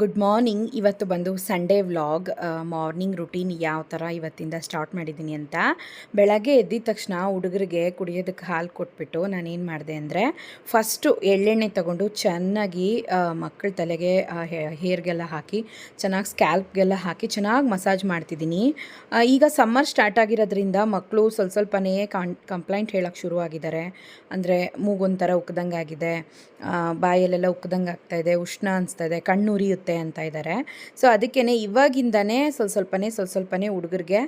Good morning ಇವತ್ತು ಬಂದು Sunday vlog morning routine ಯಾವ ಥರ ಇವತ್ತಿಂದ ಸ್ಟಾರ್ಟ್ ಮಾಡಿದ್ದೀನಿ ಅಂತ. ಬೆಳಗ್ಗೆ ಎದ್ದಿದ ತಕ್ಷಣ ಹುಡುಗರಿಗೆ ಕುಡಿಯೋದಕ್ಕೆ ಹಾಲು ಕೊಟ್ಬಿಟ್ಟು ನಾನೇನು ಮಾಡಿದೆ ಅಂದರೆ ಫಸ್ಟು ಎಳ್ಳೆಣ್ಣೆ ತಗೊಂಡು ಚೆನ್ನಾಗಿ ಮಕ್ಕಳ ತಲೆಗೆ ಹೇರ್ಗೆಲ್ಲ ಹಾಕಿ, ಚೆನ್ನಾಗಿ ಸ್ಕ್ಯಾಲ್ಪ್ಗೆಲ್ಲ ಹಾಕಿ ಚೆನ್ನಾಗಿ ಮಸಾಜ್ ಮಾಡ್ತಿದ್ದೀನಿ. ಈಗ ಸಮ್ಮರ್ ಸ್ಟಾರ್ಟ್ ಆಗಿರೋದ್ರಿಂದ ಮಕ್ಕಳು ಸ್ವಲ್ಪ ಸ್ವಲ್ಪನೇ ಕಾನ್ ಕಂಪ್ಲೇಂಟ್ ಹೇಳೋಕ್ಕೆ ಶುರುವಾಗಿದ್ದಾರೆ. ಅಂದರೆ ಮೂಗೊಂಥರ ಉಕ್ಕದಂಗೆ ಆಗಿದೆ ಬಾಯಲ್ಲೆಲ್ಲ ಉಕ್ಕದಂಗೆ ಆಗ್ತಾಯಿದೆ ಉಷ್ಣ ಅನಿಸ್ತಾ ಇದೆ ಕಣ್ಣು ಉರಿಯುತ್ತೆ ಅಂತ ಇದ್ದಾರೆ ಸೊ ಅದಕ್ಕೇ ಇವಾಗಿಂದನೇ ಸ್ವಲ್ಪ ಸ್ವಲ್ಪನೇ ಸ್ವಲ್ಪ ಸ್ವಲ್ಪನೇ ಹುಡುಗರಿಗೆ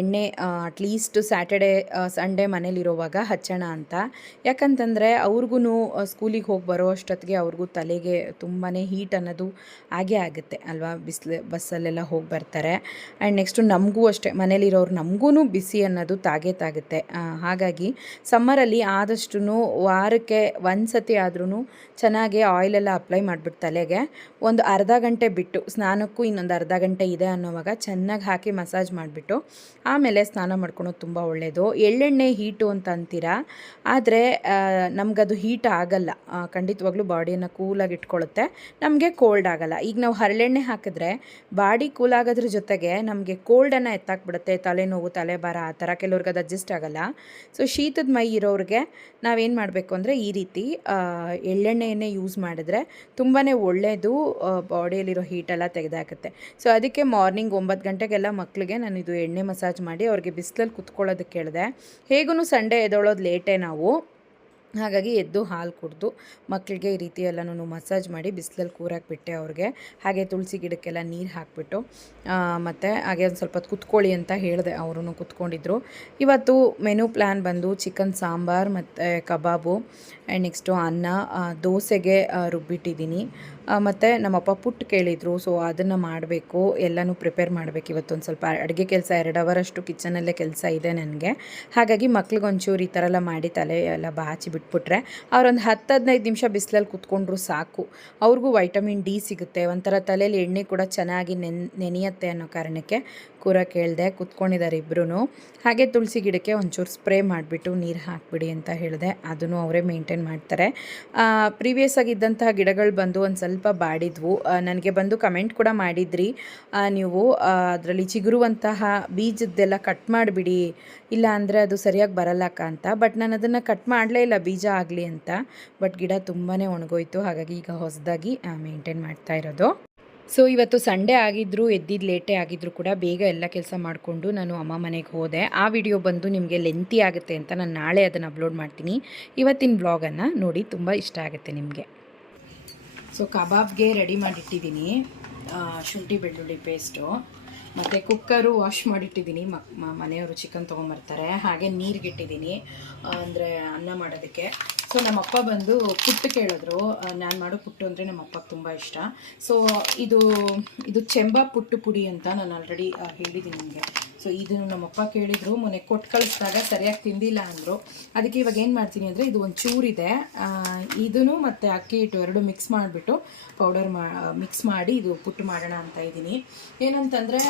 ಎಣ್ಣೆ ಅಟ್ಲೀಸ್ಟ್ ಸ್ಯಾಟರ್ಡೆ ಸಂಡೇ ಮನೇಲಿರೋವಾಗ ಹಚ್ಚೋಣ ಅಂತ. ಯಾಕಂತಂದರೆ ಅವ್ರಿಗೂ ಸ್ಕೂಲಿಗೆ ಹೋಗಿ ಬರೋ ಅಷ್ಟೊತ್ತಿಗೆ ಅವ್ರಿಗೂ ತಲೆಗೆ ತುಂಬಾ ಹೀಟ್ ಅನ್ನೋದು ಹಾಗೇ ಆಗುತ್ತೆ ಅಲ್ವಾ? ಬಿಸಿಲು, ಬಸ್ಸಲ್ಲೆಲ್ಲ ಹೋಗಿ ಬರ್ತಾರೆ. ಆ್ಯಂಡ್ ನೆಕ್ಸ್ಟು ನಮಗೂ ಅಷ್ಟೇ, ಮನೇಲಿರೋರು ನಮಗೂ ಬಿಸಿ ಅನ್ನೋದು ತಾಗೇ ತಾಗುತ್ತೆ. ಹಾಗಾಗಿ ಸಮ್ಮರಲ್ಲಿ ಆದಷ್ಟು ವಾರಕ್ಕೆ ಒಂದು ಸತಿ ಆದ್ರೂ ಚೆನ್ನಾಗಿ ಆಯಿಲೆಲ್ಲ ಅಪ್ಲೈ ಮಾಡಿಬಿಟ್ಟು ತಲೆಗೆ. ಒಂದು ಅರ್ಧ ಗಂಟೆ ಬಿಟ್ಟು ಸ್ನಾನಕ್ಕೂ ಇನ್ನೊಂದು ಅರ್ಧ ಗಂಟೆ ಇದೆ ಅನ್ನೋವಾಗ ಚೆನ್ನಾಗಿ ಹಾಕಿ ಮಸಾಜ್ ಮಾಡಿಬಿಟ್ಟು ಆಮೇಲೆ ಸ್ನಾನ ಮಾಡ್ಕೊಳೋದು ತುಂಬ ಒಳ್ಳೆಯದು ಎಳ್ಳೆಣ್ಣೆ ಹೀಟು ಅಂತ ಅಂತೀರಾ? ಆದರೆ ನಮಗದು ಹೀಟ್ ಆಗಲ್ಲ. ಖಂಡಿತವಾಗ್ಲೂ ಬಾಡಿಯನ್ನು ಕೂಲಾಗಿ ಇಟ್ಕೊಳ್ಳುತ್ತೆ ನಮಗೆ ಕೋಲ್ಡ್ ಆಗಲ್ಲ. ಈಗ ನಾವು ಹರಳೆಣ್ಣೆ ಹಾಕಿದ್ರೆ ಬಾಡಿ ಕೂಲ್ ಆಗೋದ್ರ ಜೊತೆಗೆ ನಮಗೆ ಕೋಲ್ಡನ್ನು ಎತ್ತಾಕ್ಬಿಡುತ್ತೆ. ತಲೆನೋವು, ತಲೆಭಾರ ಆ ಥರ ಕೆಲವ್ರಿಗೆ ಅದು ಅಡ್ಜಸ್ಟ್ ಆಗಲ್ಲ. ಸೊ, ಶೀತದ ಮೈ ಇರೋರಿಗೆ ನಾವೇನು ಮಾಡಬೇಕು ಅಂದರೆ ಈ ರೀತಿ ಎಳ್ಳೆಣ್ಣೆಯನ್ನೇ ಯೂಸ್ ಮಾಡಿದ್ರೆ ತುಂಬಾ ಒಳ್ಳೆಯದು ಬಾಡಿಯಲ್ಲಿರೋ ಹೀಟೆಲ್ಲ ತೆಗೆದಾಕುತ್ತೆ. ಸೊ ಅದಕ್ಕೆ ಮಾರ್ನಿಂಗ್ ಒಂಬತ್ತು ಗಂಟೆಗೆಲ್ಲ ಮಕ್ಕಳಿಗೆ ನಾನು ಇದು ಎಣ್ಣೆ ಮಸಾಜ್ ಮಾಡಿ ಅವ್ರಿಗೆ ಬಿಸಿಲಲ್ಲಿ ಕುತ್ಕೊಳ್ಳೋದಕ್ಕೆ ಹೇಳಿದೆ ಹೇಗೂ ಸಂಡೇ ಎದೊಳೋದು ಲೇಟೇ ನಾವು. ಹಾಗಾಗಿ ಎದ್ದು ಹಾಲು ಕುಡಿದು ಮಕ್ಕಳಿಗೆ ಈ ರೀತಿ ಎಲ್ಲನೂ ಮಸಾಜ್ ಮಾಡಿ ಬಿಸಿಲಲ್ಲಿ ಕೂರಕ್ಕೆ ಬಿಟ್ಟೆ ಅವ್ರಿಗೆ. ಹಾಗೆ ತುಳಸಿ ಗಿಡಕ್ಕೆಲ್ಲ ನೀರು ಹಾಕಿಬಿಟ್ಟು ಮತ್ತು ಹಾಗೆ ಒಂದು ಸ್ವಲ್ಪ ಕುತ್ಕೊಳ್ಳಿ ಅಂತ ಹೇಳಿದೆ ಅವರು ಕುತ್ಕೊಂಡಿದ್ರು. ಇವತ್ತು ಮೆನು ಪ್ಲ್ಯಾನ್ ಬಂದು ಚಿಕನ್ ಸಾಂಬಾರ್ ಮತ್ತು ಕಬಾಬು ಆ್ಯಂಡ್ ನೆಕ್ಸ್ಟು ಅನ್ನ ದೋಸೆಗೆ ರುಬ್ಬಿಟ್ಟಿದ್ದೀನಿ. ಮತ್ತು ನಮ್ಮಪ್ಪ ಪುಟ್ಟು ಕೇಳಿದರು ಸೊ ಅದನ್ನು ಮಾಡಬೇಕು, ಎಲ್ಲನೂ ಪ್ರಿಪೇರ್ ಮಾಡಬೇಕು ಇವತ್ತೊಂದು ಸ್ವಲ್ಪ ಅಡುಗೆ ಕೆಲಸ, ಎರಡು ಅವರಷ್ಟು ಕಿಚನಲ್ಲೇ ಕೆಲಸ ಇದೆ ನನಗೆ. ಹಾಗಾಗಿ ಮಕ್ಳಿಗೊಂಚೂರು ಈ ಥರ ಎಲ್ಲ ಮಾಡಿ ತಲೆ ಎಲ್ಲ ಬಾಚಿ ಬಿಟ್ಬಿಟ್ರೆ ಅವ್ರೊಂದು ಹತ್ತು ಹದಿನೈದು ನಿಮಿಷ ಬಿಸಿಲಲ್ಲಿ ಕುತ್ಕೊಂಡ್ರು ಸಾಕು. ಅವ್ರಿಗೂ ವೈಟಮಿನ್ ಡಿ ಸಿಗುತ್ತೆ. ಒಂಥರ ತಲೆಯಲ್ಲಿ ಎಣ್ಣೆ ಕೂಡ ಚೆನ್ನಾಗಿ ನೆನ್ ನೆನೆಯುತ್ತೆ ಅನ್ನೋ ಕಾರಣಕ್ಕೆ ಕೂರ ಕೇಳಿದೆ ಕುತ್ಕೊಂಡಿದ್ದಾರೆ ಇಬ್ಬರೂ ಹಾಗೆ ತುಳಸಿ ಗಿಡಕ್ಕೆ ಒಂಚೂರು ಸ್ಪ್ರೇ ಮಾಡಿಬಿಟ್ಟು ನೀರು ಹಾಕಿಬಿಡಿ ಅಂತ ಹೇಳಿದೆ. ಅದನ್ನು ಅವರೇ ಮೇಂಟೈನ್ ಮಾಡ್ತಾರೆ. ಪ್ರೀವಿಯಸ್ ಆಗಿದ್ದಂತಹ ಗಿಡಗಳು ಬಂದು ಒಂದು ಸ್ವಲ್ಪ ಬಾಡಿದ್ವು. ನನಗೆ ಬಂದು ಕಮೆಂಟ್ ಕೂಡ ಮಾಡಿದ್ರಿ. ನೀವು ಅದರಲ್ಲಿ ಚಿಗುರುವಂತಹ ಬೀಜದ್ದೆಲ್ಲ ಕಟ್ ಮಾಡಿಬಿಡಿ. ಇಲ್ಲ ಅಂದರೆ ಅದು ಸರಿಯಾಗಿ ಬರಲ್ಲಕ್ಕ ಅಂತ. ಬಟ್ ನಾನು ಅದನ್ನು ಕಟ್ ಮಾಡಲೇ ಇಲ್ಲ, ಬೀಜ ಆಗಲಿ ಅಂತ. ಬಟ್ ಗಿಡ ತುಂಬಾ ಒಣಗೋಯ್ತು. ಹಾಗಾಗಿ ಈಗ ಹೊಸದಾಗಿ ಮೇಂಟೈನ್ ಮಾಡ್ತಾ ಇರೋದು. ಸೊ ಇವತ್ತು ಸಂಡೇ ಆಗಿದ್ದರೂ ಎದ್ದಿದ್ದು ಲೇಟೇ ಆಗಿದ್ದರೂ ಕೂಡ ಬೇಗ ಎಲ್ಲ ಕೆಲಸ ಮಾಡಿಕೊಂಡು ನಾನು ಅಮ್ಮ ಮನೆಗೆ ಹೋದೆ. ಆ ವಿಡಿಯೋ ಬಂದು ನಿಮಗೆ ಲೆಂತಿ ಆಗುತ್ತೆ ಅಂತ ನಾನು ನಾಳೆ ಅದನ್ನು ಅಪ್ಲೋಡ್ ಮಾಡ್ತೀನಿ. ಇವತ್ತಿನ ಬ್ಲಾಗನ್ನು ನೋಡಿ ತುಂಬ ಇಷ್ಟ ಆಗುತ್ತೆ ನಿಮಗೆ. ಸೊ ಕಬಾಬ್ಗೆ ರೆಡಿ ಮಾಡಿಟ್ಟಿದ್ದೀನಿ. ಶುಂಠಿ ಬೆಳ್ಳುಳ್ಳಿ ಪೇಸ್ಟು ಮತ್ತು ಕುಕ್ಕರು ವಾಶ್ ಮಾಡಿಟ್ಟಿದ್ದೀನಿ. ಮನೆಯವರು ಚಿಕನ್ ತೊಗೊಂಬರ್ತಾರೆ. ಹಾಗೆ ನೀರಿಗಿಟ್ಟಿದ್ದೀನಿ. ಅಂದರೆ ಅನ್ನ ಮಾಡೋದಕ್ಕೆ. ಸೊ ನಮ್ಮಪ್ಪ ಬಂದು ಪುಟ್ಟು ಕೇಳಿದ್ರು. ನಾನು ಮಾಡೋ ಪುಟ್ಟು ಅಂದರೆ ನಮ್ಮಪ್ಪಗೆ ತುಂಬ ಇಷ್ಟ. ಸೊ ಇದು ಇದು ಚೆಂಬ ಪುಟ್ಟು ಪುಡಿ ಅಂತ ನಾನು ಆಲ್ರೆಡಿ ಹೇಳಿದ್ದೀನಿ ನಿಮಗೆ. ಸೊ ಇದನ್ನು ನಮ್ಮಪ್ಪ ಕೇಳಿದರು, ಮೊನ್ನೆ ಕೊಟ್ಟು ಕಳಿಸಿದಾಗ ಸರಿಯಾಗಿ ತಿಂದಿಲ್ಲ ಅಂದರು. ಅದಕ್ಕೆ ಇವಾಗ ಏನು ಮಾಡ್ತೀನಿ ಅಂದರೆ ಇದು ಒಂದು ಚೂರಿದೆ. ಇದನ್ನು ಮತ್ತು ಅಕ್ಕಿ ಹಿಟ್ಟು ಎರಡು ಮಿಕ್ಸ್ ಮಾಡಿಬಿಟ್ಟು ಪೌಡರ್ ಮಾ ಮಿಕ್ಸ್ ಮಾಡಿ ಇದು ಪುಟ್ಟು ಮಾಡೋಣ ಅಂತ ಇದ್ದೀನಿ. ಏನಂತಂದರೆ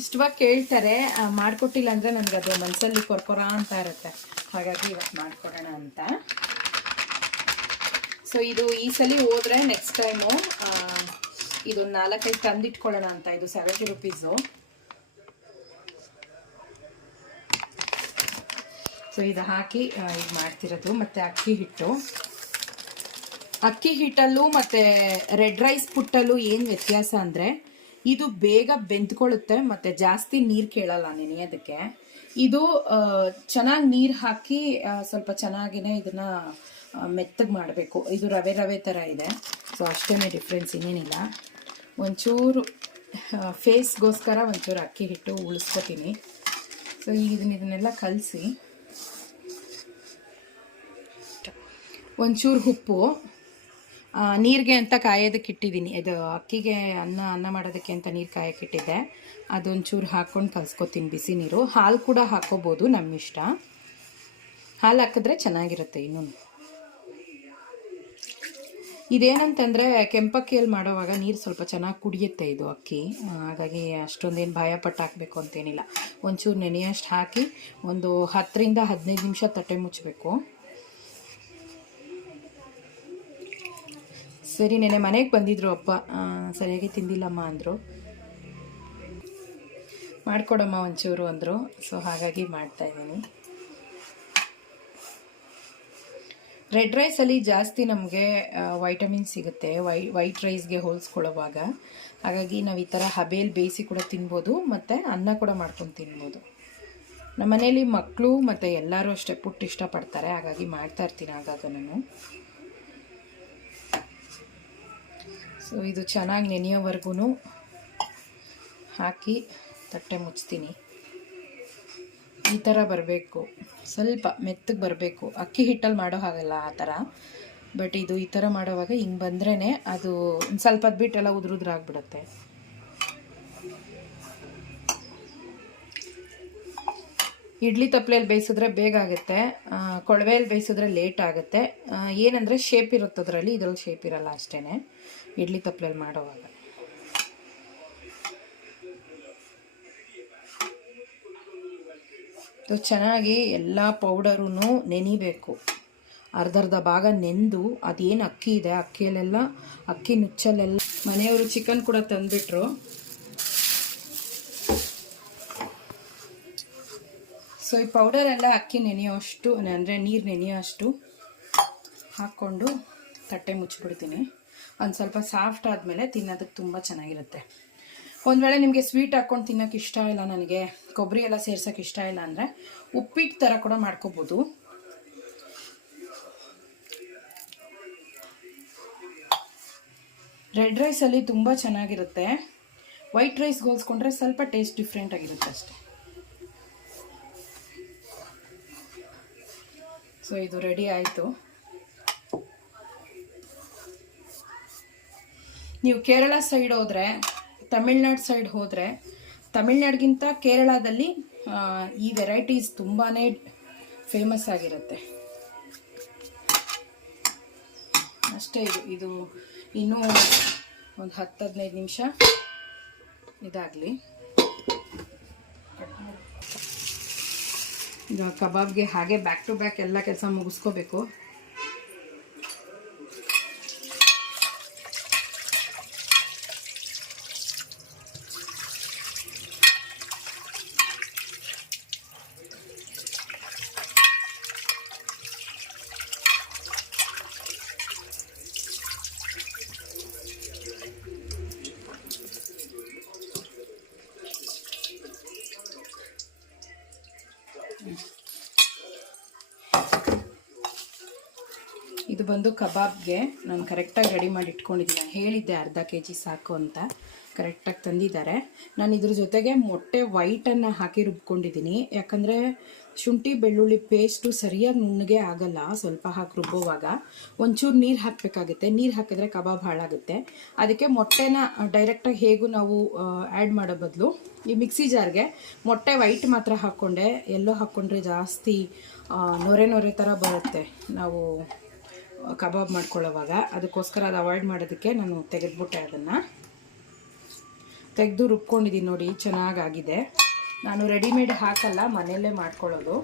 ಇಷ್ಟವಾಗಿ ಕೇಳ್ತಾರೆ. ಮಾಡಿಕೊಟ್ಟಿಲ್ಲ ಅಂದರೆ ನನಗೆ ಅದು ಮನಸ್ಸಲ್ಲಿ ಕೊರ್ಕೊರ ಅಂತ ಇರುತ್ತೆ. ಹಾಗಾಗಿ ಇವತ್ತು ಮಾಡ್ಕೊಡೋಣ ಅಂತ. ಸೊ ಇದು ಈ ಸಲ ಹೋದರೆ ನೆಕ್ಸ್ಟ್ ಟೈಮು ಇದೊಂದು ನಾಲ್ಕೈದು ತಂದಿಟ್ಕೊಳ್ಳೋಣ ಅಂತ, ಇದು ಸೆವೆಂಟಿ ರುಪೀಸು ಸೊ ಇದು ಹಾಕಿ ಇದು ಮಾಡ್ತಿರೋದು, ಮತ್ತು ಅಕ್ಕಿ ಹಿಟ್ಟು. ಅಕ್ಕಿ ಹಿಟ್ಟಲ್ಲೂ ಮತ್ತು ರೆಡ್ ರೈಸ್ ಪುಟ್ಟಲ್ಲೂ ಏನು ವ್ಯತ್ಯಾಸ ಅಂದರೆ, ಇದು ಬೇಗ ಬೆಂದ್ಕೊಳ್ಳುತ್ತೆ, ಮತ್ತು ಜಾಸ್ತಿ ನೀರು ಕೇಳಲ್ಲ ನೆನೆಯೋದಕ್ಕೆ ಇದು ಚೆನ್ನಾಗಿ ನೀರು ಹಾಕಿ ಸ್ವಲ್ಪ ಚೆನ್ನಾಗಿನೇ ಇದನ್ನು ಮೆತ್ತಗೆ ಮಾಡಬೇಕು. ಇದು ರವೆ ರವೆ ಥರ ಇದೆ. ಸೊ ಅಷ್ಟೇ ಡಿಫ್ರೆನ್ಸ್ ಇನ್ನೇನಿಲ್ಲ ಒಂಚೂರು ಫೇಸ್ಗೋಸ್ಕರ ಒಂಚೂರು ಅಕ್ಕಿ ಹಿಟ್ಟು ಉಳಿಸ್ಕೊತೀನಿ. ಸೊ ಈಗ ಇದನ್ನ ಇದನ್ನೆಲ್ಲ ಕಲಸಿ, ಒಂಚೂರು ಉಪ್ಪು ನೀರಿಗೆ ಅಂತ ಕಾಯೋದಕ್ಕೆ ಇಟ್ಟಿದ್ದೀನಿ. ಅದು ಅಕ್ಕಿಗೆ ಅನ್ನ ಅನ್ನ ಮಾಡೋದಕ್ಕೆ ಅಂತ ನೀರು ಕಾಯಕ್ಕೆ ಇಟ್ಟಿದ್ದೆ. ಅದೊಂಚೂರು ಹಾಕ್ಕೊಂಡು ಕಲಸ್ಕೊತೀನಿ ಬಿಸಿ ನೀರು. ಹಾಲು ಕೂಡ ಹಾಕೋಬೋದು ನಮ್ಮ ಇಷ್ಟ ಹಾಲು ಹಾಕಿದ್ರೆ ಚೆನ್ನಾಗಿರುತ್ತೆ ಇನ್ನೂ. ಇದೇನಂತಂದರೆ ಕೆಂಪಕ್ಕಿಯಲ್ಲಿ ಮಾಡೋವಾಗ ನೀರು ಸ್ವಲ್ಪ ಚೆನ್ನಾಗಿ ಕುಡಿಯುತ್ತೆ ಇದು ಅಕ್ಕಿ. ಹಾಗಾಗಿ ಅಷ್ಟೊಂದೇನು ಭಯಪಟ್ಟು ಹಾಕಬೇಕು ಅಂತೇನಿಲ್ಲ. ಒಂಚೂರು ನೆನೆಯಷ್ಟು ಹಾಕಿ ಒಂದು ಹತ್ತರಿಂದ ಹದಿನೈದು ನಿಮಿಷ ತಟ್ಟೆ ಮುಚ್ಚಬೇಕು ಸರಿ, ನೆನೆ ಮನೆಗೆ ಬಂದಿದ್ರು ಅಪ್ಪ. ಸರಿಯಾಗಿ ತಿಂದಿಲ್ಲಮ್ಮ ಅಂದರು. ಮಾಡಿಕೊಡಮ್ಮ ಒಂಚೂರು ಅಂದರು. ಸೊ ಹಾಗಾಗಿ ಮಾಡ್ತಾ ಇದ್ದೀನಿ ರೆಡ್ ರೈಸಲ್ಲಿ ಜಾಸ್ತಿ ನಮಗೆ ವೈಟಮಿನ್ ಸಿಗುತ್ತೆ. ವೈ ವೈಟ್ ರೈಸ್ಗೆ ಹೋಲಿಸ್ಕೊಳ್ಳೋವಾಗ. ಹಾಗಾಗಿ ನಾವು ಈ ಥರ ಹಬೇಲಿ ಬೇಯಿಸಿ ಕೂಡ ತಿನ್ಬೋದು, ಮತ್ತು ಅನ್ನ ಕೂಡ ಮಾಡ್ಕೊಂಡು ತಿನ್ಬೋದು. ನಮ್ಮ ಮನೇಲಿ ಮಕ್ಕಳು ಮತ್ತು ಎಲ್ಲರೂ ಅಷ್ಟೇ ಪುಟ್ಟು ಇಷ್ಟಪಡ್ತಾರೆ, ಹಾಗಾಗಿ ಮಾಡ್ತಾ ಇರ್ತೀನಿ ಆಗಾಗ ನಾನು. ಸೊ ಇದು ಚೆನ್ನಾಗಿ ನೆನೆಯೋವರೆಗೂ ಹಾಕಿ ತಟ್ಟೆ ಮುಚ್ತೀನಿ. ಈ ಥರ ಬರಬೇಕು. ಸ್ವಲ್ಪ ಮೆತ್ತಗೆ ಬರಬೇಕು. ಅಕ್ಕಿ ಹಿಟ್ಟಲ್ಲಿ ಮಾಡೋ ಹಾಗಲ್ಲ ಆ ಥರ ಬಟ್ ಇದು ಈ ಥರ ಮಾಡೋವಾಗ ಹಿಂಗೆ ಬಂದ್ರೇ ಅದು ಸ್ವಲ್ಪ ಹೊತ್ತು ಬಿಟ್ಟೆಲ್ಲ ಉದುರುದ್ರಾಗ್ಬಿಡುತ್ತೆ ಇಡ್ಲಿ ತಪ್ಪಲೆಯಲ್ಲಿ ಬೇಯಿಸಿದ್ರೆ ಬೇಗ ಆಗುತ್ತೆ. ಕೊಳವೆಯಲ್ಲಿ ಬೇಯಿಸಿದ್ರೆ ಲೇಟ್ ಆಗುತ್ತೆ. ಏನಂದರೆ ಶೇಪ್ ಇರುತ್ತೆ ಅದರಲ್ಲಿ ಇದರಲ್ಲಿ ಶೇಪ್ ಇರಲ್ಲ ಅಷ್ಟೇ ಇಡ್ಲಿ ತಪ್ಪಲೆಯಲ್ಲಿ ಮಾಡೋವಾಗ. ಇದು ಚೆನ್ನಾಗಿ ಎಲ್ಲ ಪೌಡರೂ ನೆನಿಬೇಕು. ಅರ್ಧ ಅರ್ಧ ಭಾಗ ನೆಂದು ಅದೇನು ಅಕ್ಕಿ ಇದೆ, ಅಕ್ಕಿಯಲ್ಲೆಲ್ಲ, ಅಕ್ಕಿ ನುಚ್ಚಲ್ಲೆಲ್ಲ. ಮನೆಯವರು ಚಿಕನ್ ಕೂಡ ತಂದುಬಿಟ್ರು. ಸೊ ಈ ಪೌಡರ್ ಎಲ್ಲ ಅಕ್ಕಿ ನೆನೆಯೋಷ್ಟು, ಅಂದರೆ ನೀರು ನೆನೆಯೋಷ್ಟು ಹಾಕ್ಕೊಂಡು ತಟ್ಟೆ ಮುಚ್ಚಿಬಿಡ್ತೀನಿ. ಒಂದು ಸ್ವಲ್ಪ ಸಾಫ್ಟ್ ಆದಮೇಲೆ ತಿನ್ನೋದಕ್ಕೆ ತುಂಬ ಚೆನ್ನಾಗಿರುತ್ತೆ. ಒಂದು ವೇಳೆ ನಿಮಗೆ ಸ್ವೀಟ್ ಹಾಕ್ಕೊಂಡು ತಿನ್ನೋಕೆ ಇಷ್ಟ ಇಲ್ಲ ನನಗೆ, ಕೊಬ್ಬರಿ ಎಲ್ಲ ಸೇರ್ಸೋಕೆ ಇಷ್ಟ ಇಲ್ಲ ಅಂದರೆ ಉಪ್ಪಿಟ್ಟು ಥರ ಕೂಡ ಮಾಡ್ಕೋಬೋದು. ರೆಡ್ ರೈಸಲ್ಲಿ ತುಂಬ ಚೆನ್ನಾಗಿರುತ್ತೆ. ವೈಟ್ ರೈಸ್ ಹೋಲಿಸ್ಕೊಂಡ್ರೆ ಸ್ವಲ್ಪ ಟೇಸ್ಟ್ ಡಿಫ್ರೆಂಟ್ ಆಗಿರುತ್ತೆ ಅಷ್ಟೇ. ಸೊ ಇದು ರೆಡಿ ಆಯಿತು. ನೀವು ಕೇರಳ ಸೈಡ್ ಹೋದರೆ ತಮಿಳ್ನಾಡು ಸೈಡ್ ಹೋದರೆ, ತಮಿಳ್ನಾಡಿಗಿಂತ ಕೇರಳದಲ್ಲಿ ಈ ವೆರೈಟೀಸ್ ತುಂಬಾ ಫೇಮಸ್ ಆಗಿರುತ್ತೆ. ಅಷ್ಟೇ ಇದು ಇದು ಇನ್ನೂ ಒಂದು ಹತ್ತು ಹದಿನೈದು ನಿಮಿಷ ಇದಾಗಲಿ. ಕಬಾಬ್ಗೆ ಹಾಗೆ ಬ್ಯಾಕ್ ಟು ಬ್ಯಾಕ್ ಎಲ್ಲ ಕೆಲಸ ಮುಗಿಸ್ಕೋಬೇಕು. ಬಂದು ಕಬಾಬ್ಗೆ ನಾನು ಕರೆಕ್ಟಾಗಿ ರೆಡಿ ಮಾಡಿ ಇಟ್ಕೊಂಡಿದ್ದೀನಿ. ನಾನು ಹೇಳಿದ್ದೆ ಅರ್ಧ ಕೆ ಜಿ ಸಾಕು ಅಂತ. ಕರೆಕ್ಟಾಗಿ ತಂದಿದ್ದಾರೆ. ನಾನು ಇದ್ರ ಜೊತೆಗೆ ಮೊಟ್ಟೆ ವೈಟನ್ನು ಹಾಕಿ ರುಬ್ಕೊಂಡಿದ್ದೀನಿ. ಯಾಕಂದರೆ ಶುಂಠಿ, ಬೆಳ್ಳುಳ್ಳಿ ಪೇಸ್ಟು ಸರಿಯಾಗಿ ನುಣ್ಣಗೆ ಆಗಲ್ಲ ಸ್ವಲ್ಪ ಹಾಕಿ ರುಬ್ಬೋವಾಗ. ಒಂಚೂರು ನೀರು ಹಾಕಬೇಕಾಗುತ್ತೆ. ನೀರು ಹಾಕಿದ್ರೆ ಕಬಾಬ್ ಹಾಳಾಗುತ್ತೆ. ಅದಕ್ಕೆ ಮೊಟ್ಟೆನ ಡೈರೆಕ್ಟಾಗಿ ಹೇಗೂ ನಾವು ಆ್ಯಡ್ ಮಾಡೋ ಬದಲು ಈ ಮಿಕ್ಸಿ ಜಾರ್ಗೆ ಮೊಟ್ಟೆ ವೈಟ್ ಮಾತ್ರ ಹಾಕ್ಕೊಂಡೆ. ಎಲ್ಲೋ ಹಾಕ್ಕೊಂಡ್ರೆ ಜಾಸ್ತಿ ನೊರೆ ನೊರೆ ಥರ ಬರುತ್ತೆ. ನಾವು ಕಬಾಬ್ ಮಾಡ್ಕೊಳ್ಳೋವಾಗ ಅದಕ್ಕೋಸ್ಕರ ಅದು ಅವಾಯ್ಡ್ ಮಾಡೋದಕ್ಕೆ ನಾನು ತೆಗೆದುಬಿಟ್ಟೆ ಅದನ್ನು. ತೆಗೆದು ರುಬ್ಕೊಂಡಿದ್ದೀನಿ ನೋಡಿ, ಚೆನ್ನಾಗಾಗಿದೆ. ನಾನು ರೆಡಿಮೇಡ್ ಹಾಕಲ್ಲ, ಮನೆಯಲ್ಲೇ ಮಾಡ್ಕೊಳ್ಳೋದು.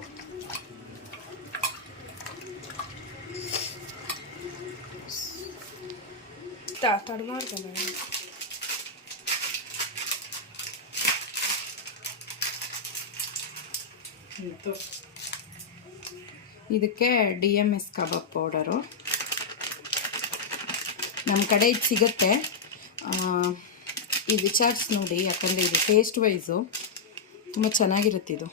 ಇದಕ್ಕೆ ಡಿ ಎಂ ಎಸ್ ಕಬಾಬ್ ಪೌಡರು. ನಮ್ಮ ಕಡೆ ಇದು ಸಿಗುತ್ತೆ. ಇದು ವಿಚಾರಿಸಿ ನೋಡಿ, ಯಾಕಂದರೆ ಇದು ಟೇಸ್ಟ್ ವೈಸು ತುಂಬ ಚೆನ್ನಾಗಿರುತ್ತೆ ಇದು.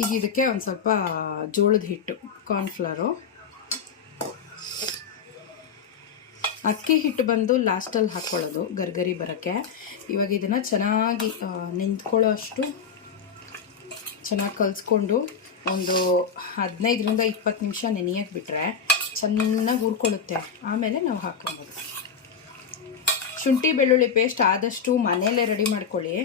ಈಗ ಇದಕ್ಕೆ ಒಂದು ಸ್ವಲ್ಪ ಜೋಳದ ಹಿಟ್ಟು ಕಾರ್ನ್ಫ್ಲವರು ಅಕ್ಕಿ ಹಿಟ್ಟು ಬಂದು ಲಾಸ್ಟಲ್ಲಿ ಹಾಕ್ಕೊಳ್ಳೋದು ಗರ್ಗರಿ ಬರೋಕ್ಕೆ. ಇವಾಗ ಇದನ್ನು ಚೆನ್ನಾಗಿ ನಿಂತ್ಕೊಳ್ಳೋ ಅಷ್ಟು ಚೆನ್ನಾಗಿ ಕಲಿಸ್ಕೊಂಡು ಒಂದು ಹದಿನೈದರಿಂದ ಇಪ್ಪತ್ತು ನಿಮಿಷ ನೆನೆಯಕ್ಕೆ ಬಿಟ್ಟರೆ ಚೆನ್ನಾಗಿ ಹುರ್ಕೊಳ್ಳುತ್ತೆ. ಆಮೇಲೆ ನಾವು ಹಾಕ್ಕೊಬೋದು. ಶುಂಠಿ ಬೆಳ್ಳುಳ್ಳಿ ಪೇಸ್ಟ್ ಆದಷ್ಟು ಮನೆಯಲ್ಲೇ ರೆಡಿ ಮಾಡ್ಕೊಳ್ಳಿ.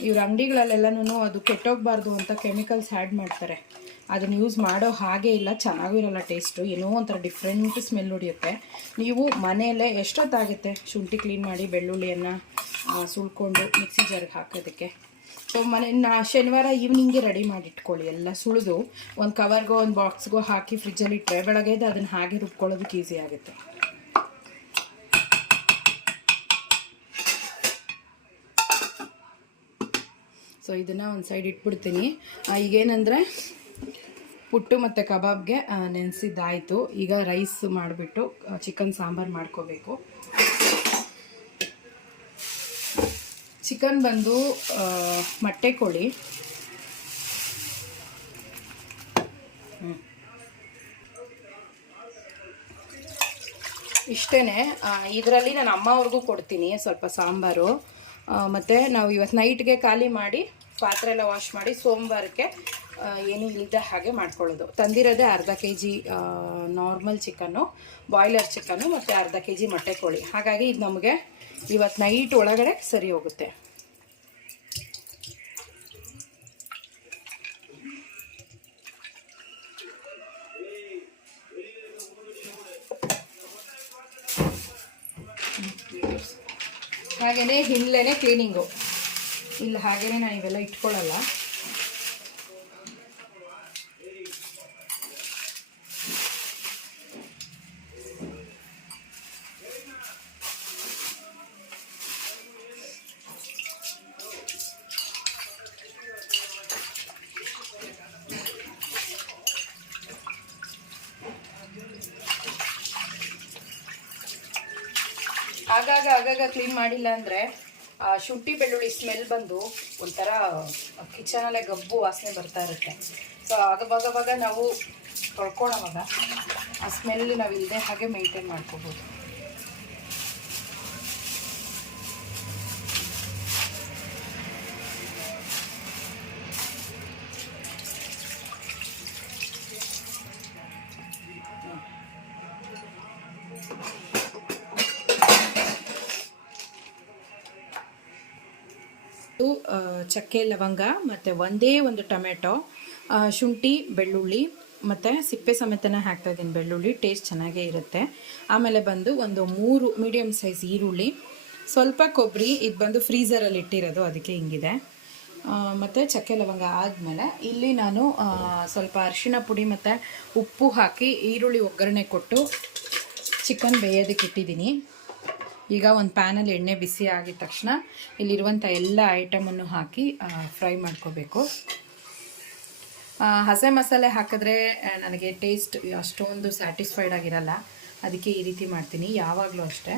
ಇವ್ರ ಅಂಗಡಿಗಳಲ್ಲೆಲ್ಲನೂ ಅದು ಕೆಟ್ಟೋಗ್ಬಾರ್ದು ಅಂತ ಕೆಮಿಕಲ್ಸ್ ಆ್ಯಡ್ ಮಾಡ್ತಾರೆ. ಅದನ್ನು ಯೂಸ್ ಮಾಡೋ ಹಾಗೆ ಇಲ್ಲ, ಚೆನ್ನಾಗೂ ಇರೋಲ್ಲ ಟೇಸ್ಟು, ಏನೋ ಒಂಥರ ಡಿಫ್ರೆಂಟ್ ಸ್ಮೆಲ್ ಹೊಡಿಯುತ್ತೆ. ನೀವು ಮನೆಯಲ್ಲೇ ಎಷ್ಟೊತ್ತಾಗುತ್ತೆ ಶುಂಠಿ ಕ್ಲೀನ್ ಮಾಡಿ ಬೆಳ್ಳುಳ್ಳಿಯನ್ನು ಸುಳ್ಕೊಂಡು ಮಿಕ್ಸಿ ಜಾರ್ಗೆ ಹಾಕೋದಕ್ಕೆ? ಸೊ, ಮನೆ, ನಾ ಶನಿವಾರ ಈವ್ನಿಂಗ್ಗೆ ರೆಡಿ ಮಾಡಿ ಇಟ್ಕೊಳ್ಳಿ ಎಲ್ಲ ಸುಳಿದು. ಒಂದು ಕವರ್ಗೋ, ಒಂದು ಬಾಕ್ಸ್ಗೋ ಹಾಕಿ ಫ್ರಿಜ್ಜಲ್ಲಿ ಇಟ್ಟರೆ ಬೆಳಗ್ಗೆದು ಅದನ್ನು ಹಾಗೆ ರುಬ್ಕೊಳ್ಳೋದಕ್ಕೆ ಈಸಿ ಆಗುತ್ತೆ. ಸೊ ಇದನ್ನು ಒಂದು ಸೈಡ್ ಇಟ್ಬಿಡ್ತೀನಿ. ಈಗೇನಂದರೆ ಪುಟ್ಟು ಮತ್ತು ಕಬಾಬ್ಗೆ ನೆನೆಸಿದ್ದಾಯಿತು. ಈಗ ರೈಸ್ ಮಾಡಿಬಿಟ್ಟು ಚಿಕನ್ ಸಾಂಬಾರು ಮಾಡ್ಕೋಬೇಕು. ಚಿಕನ್ ಬಂದು ಮೊಟ್ಟೆ ಕೋಳಿ. ಇಷ್ಟೇ ಇದರಲ್ಲಿ ನಾನು ಅಮ್ಮ ಅವ್ರಿಗೂ ಕೊಡ್ತೀನಿ ಸ್ವಲ್ಪ ಸಾಂಬಾರು. ಮತ್ತೆ ನಾವು ಇವತ್ತು ನೈಟ್ಗೆ ಖಾಲಿ ಮಾಡಿ ಪಾತ್ರೆ ಎಲ್ಲ ವಾಶ್ ಮಾಡಿ ಸೋಮವಾರಕ್ಕೆ ಏನೂ ಇಲ್ಲದೆ ಹಾಗೆ ಮಾಡ್ಕೊಳ್ಳೋದು. ತಂದಿರೋದೇ ಅರ್ಧ K G normal chicken boiler chicken ಮತ್ತು ಅರ್ಧ ಕೆ ಜಿ ಮೊಟ್ಟೆ ಕೋಳಿ. ಹಾಗಾಗಿ ಇದು ನಮಗೆ ಇವತ್ತು ನೈಟ್ ಒಳಗಡೆ ಸರಿ ಹೋಗುತ್ತೆ. ಹಾಗೆಯೇ ಹಿಂದ್ಲೇನೆ ಕ್ಲೀನಿಂಗು ಇಲ್ಲ ಹಾಗೇನೆ ನಾನು ಇವೆಲ್ಲ ಇಟ್ಕೊಳ್ಳಲ್ಲ. ಆಗಾಗ ಆಗಾಗ ಕ್ಲೀನ್ ಮಾಡಿಲ್ಲ ಅಂದರೆ ಶುಂಠಿ ಬೆಳ್ಳುಳ್ಳಿ ಸ್ಮೆಲ್ ಬಂದು ಒಂಥರ ಕಿಚನಲ್ಲೇ ಗಬ್ಬು ವಾಸನೆ ಬರ್ತಾ ಇರುತ್ತೆ. ಸೊ ಆಗವಾಗವಾಗ ನಾವು ತೊಳ್ಕೊಳವಾಗ ಆ ಸ್ಮೆಲ್ ನಾವು ಇಲ್ಲದೆ ಹಾಗೆ ಮೇಂಟೈನ್ ಮಾಡ್ಕೋಬೋದು. ಚಕ್ಕೆ, ಲವಂಗ, ಮತ್ತು ಒಂದೇ ಒಂದು ಟೊಮೆಟೊ ಶುಂಠಿ, ಬೆಳ್ಳುಳ್ಳಿ, ಮತ್ತು ಸಿಪ್ಪೆ ಸಮೇತನೇ ಹಾಕ್ತಾ ಇದ್ದೀನಿ. ಬೆಳ್ಳುಳ್ಳಿ ಟೇಸ್ಟ್ ಚೆನ್ನಾಗೇ ಇರುತ್ತೆ. ಆಮೇಲೆ ಬಂದು ಒಂದು ಮೂರು ಮೀಡಿಯಮ್ ಸೈಜ್ ಈರುಳ್ಳಿ, ಸ್ವಲ್ಪ ಕೊಬ್ಬರಿ, ಇದು ಬಂದು ಫ್ರೀಸರಲ್ಲಿ ಇಟ್ಟಿರೋದು, ಅದಕ್ಕೆ ಹಿಂಗಿದೆ. ಮತ್ತು ಚಕ್ಕೆ, ಲವಂಗ ಆದಮೇಲೆ ಇಲ್ಲಿ ನಾನು ಸ್ವಲ್ಪ ಅರಿಶಿಣ ಪುಡಿ ಮತ್ತು ಉಪ್ಪು ಹಾಕಿ ಈರುಳ್ಳಿ ಒಗ್ಗರಣೆ ಕೊಟ್ಟು ಚಿಕನ್ ಬೇಯೋದಕ್ಕೆ ಇಟ್ಟಿದ್ದೀನಿ. ಈಗ ಒಂದು ಪ್ಯಾನಲ್ಲಿ ಎಣ್ಣೆ ಬಿಸಿ ಆಗಿದ ತಕ್ಷಣ ಇಲ್ಲಿರುವಂಥ ಎಲ್ಲ ಐಟಮನ್ನು ಹಾಕಿ ಫ್ರೈ ಮಾಡ್ಕೋಬೇಕು. ಹಸೆ ಮಸಾಲೆ ಹಾಕಿದ್ರೆ ನನಗೆ ಟೇಸ್ಟ್ ಅಷ್ಟೊಂದು ಸ್ಯಾಟಿಸ್ಫೈಡ್ ಆಗಿರಲ್ಲ. ಅದಕ್ಕೆ ಈ ರೀತಿ ಮಾಡ್ತೀನಿ, ಯಾವಾಗಲೂ ಅಷ್ಟೇ.